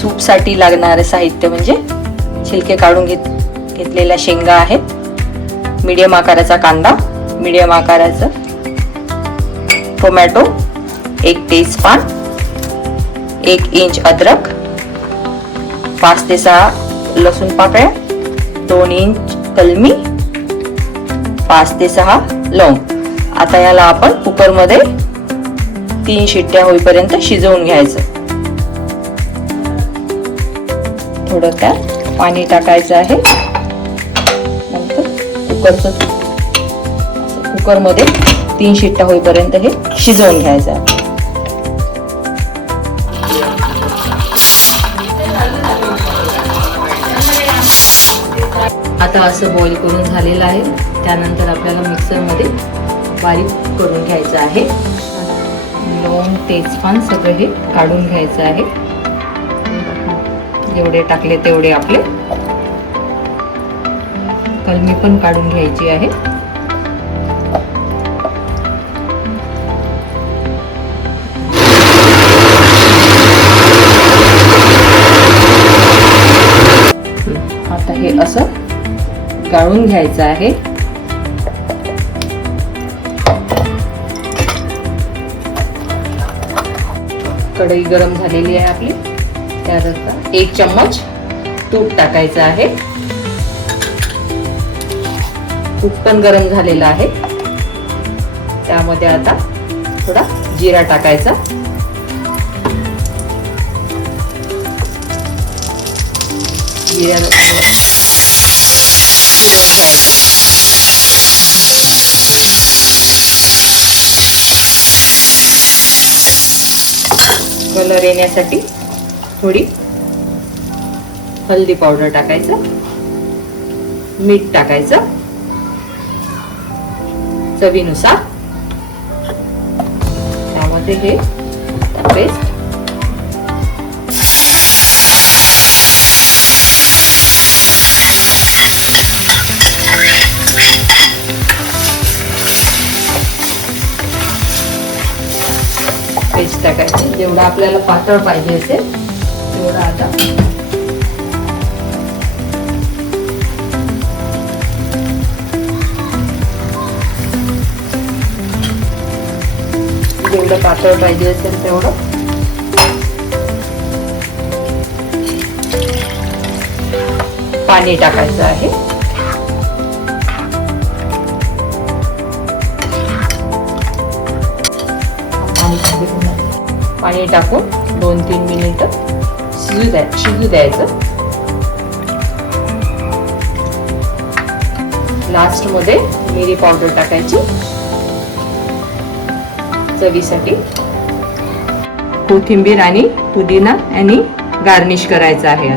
सूपसाठी लागणारे साहित्य म्हणजे छिलके काढून घेतलेल्या शेंगा आहेत, मीडियम आकाराचा कांदा, मीडियम आकाराचा टोमॅटो, 1 तेजपान, 1 इंच अद्रक, 5 ते 6 लसूण पाकळ्या, 2 इंच कलमी, 5 ते 6 लवंग. आता याला आपण कुकर मध्ये 3 शिट्ट्या होईपर्यंत शिजवून घ्यायचं. थोडं त्यात पाणी टाकायचं आहे. नंतर कुकर मध्ये 3 शिट्ट्या होईपर्यंत हे शिजवून घ्यायचं आहे. आता असं बॉईल करून झालेलं आहे. त्यानंतर आपल्याला मिक्सर मध्ये बारीक करून घ्यायचं आहे. लवंग, तेजपान सगळं हे काढून घ्यायचं आहे. जेवढे टाकले तेवढे आपले. कलमी पण काढून घ्यायची आहे. आता हे असं गाळून घ्यायचं आहे. कढई गरम झालेली आहे आपली. त्यात 1 चम्मच तूप टाकायचं आहे. तूप पण गरम झालेलं आहे. त्यामध्ये आता थोडा जिरा टाकायचा. जिऱ्याला कलर येण्यासाठी थोडी हळदी पावडर टाकायचं, मीठ टाकायचं चवीनुसार. त्यामध्ये हे पेस्ट टाकायचे. जेवढा आपल्याला पातळ पाहिजे असेल तेवढा आता जेवढं पातळ पाहिजे असेल तेवढं पाणी टाकायचं आहे. पाणी टाकून 2-3 मिनिटं शिजू द्यायचं. लास्ट मध्ये मिरी पावडर टाकायची चवीसाठी. कोथिंबीर आणि पुदिना आणि गार्निश करायचं आहे.